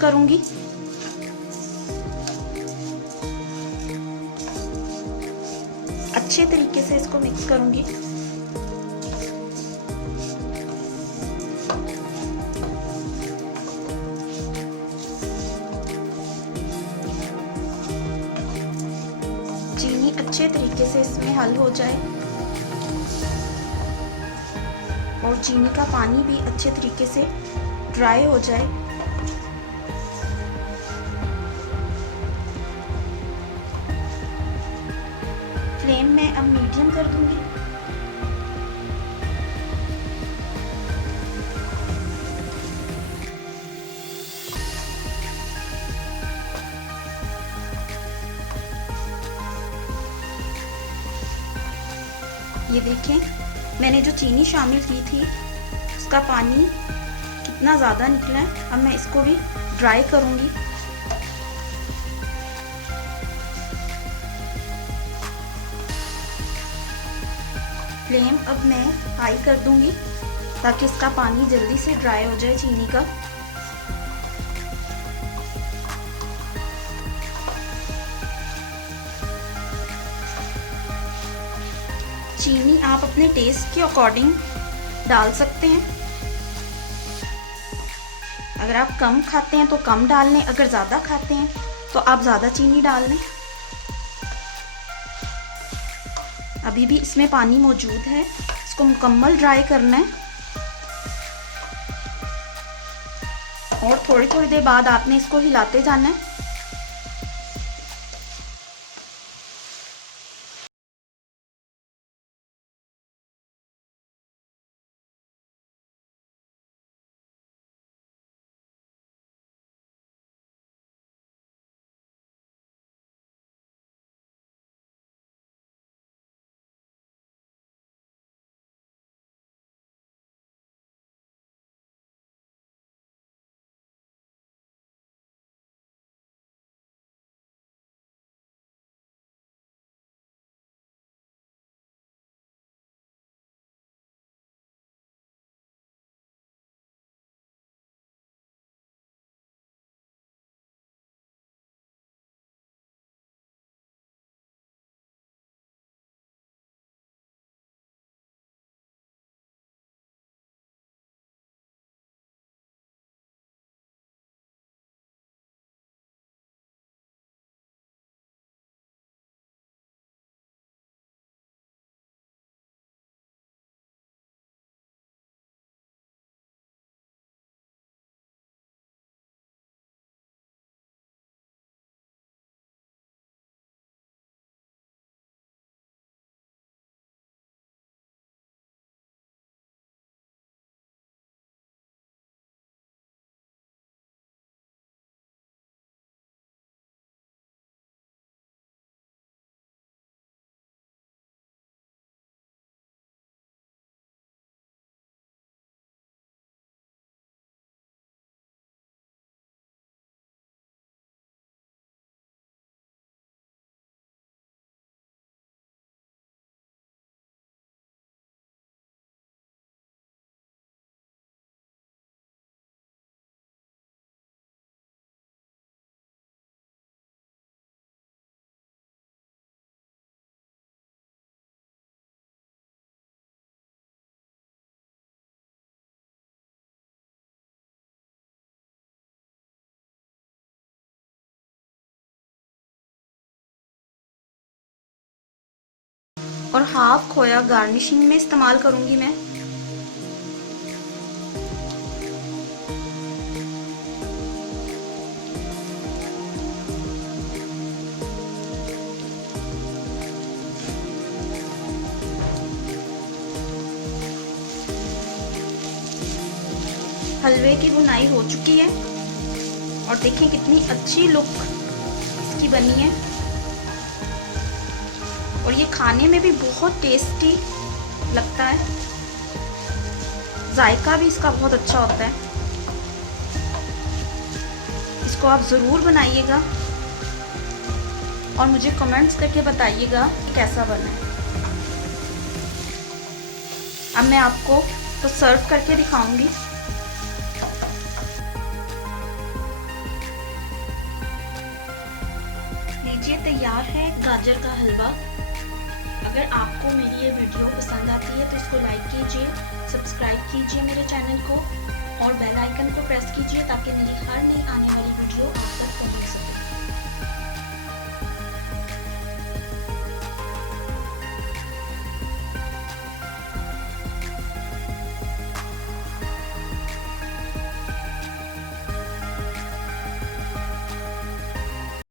करूंगी। अच्छे तरीके से इसको मिक्स करूंगी। चीनी अच्छे तरीके से इसमें हल हो जाए और चीनी का पानी भी अच्छे तरीके से ड्राई हो जाए। फ्लेम में अब मीडियम कर दूंगी। ये देखें, मैंने जो चीनी शामिल की थी उसका पानी कितना ज़्यादा निकला है। अब मैं इसको भी ड्राई करूँगी। फ्लेम अब मैं हाई कर दूँगी ताकि इसका पानी जल्दी से ड्राई हो जाए चीनी का। चीनी आप अपने टेस्ट के अकॉर्डिंग डाल सकते हैं। अगर आप कम खाते हैं तो कम डाल लें, अगर ज़्यादा खाते हैं तो आप ज़्यादा चीनी डाल लें। अभी भी इसमें पानी मौजूद है, इसको मुकम्मल ड्राई करना है और थोड़ी थोड़ी देर बाद आपने इसको हिलाते जाना है। और हाफ खोया गार्निशिंग में इस्तेमाल करूंगी मैं। हलवे की बुनाई हो चुकी है और देखिए कितनी अच्छी लुक इसकी बनी है और ये खाने में भी बहुत टेस्टी लगता है। जायका भी इसका बहुत अच्छा होता है। इसको आप ज़रूर बनाइएगा और मुझे कमेंट्स करके बताइएगा कि कैसा बना है। अब मैं आपको तो सर्व करके दिखाऊंगी। तैयार है गाजर का हलवा। अगर आपको मेरी ये वीडियो पसंद आती है तो इसको लाइक कीजिए, सब्सक्राइब कीजिए मेरे चैनल को और बेल आइकन को प्रेस कीजिए ताकि मेरी हर नई आने वाली वीडियो आप तक पहुंच सके।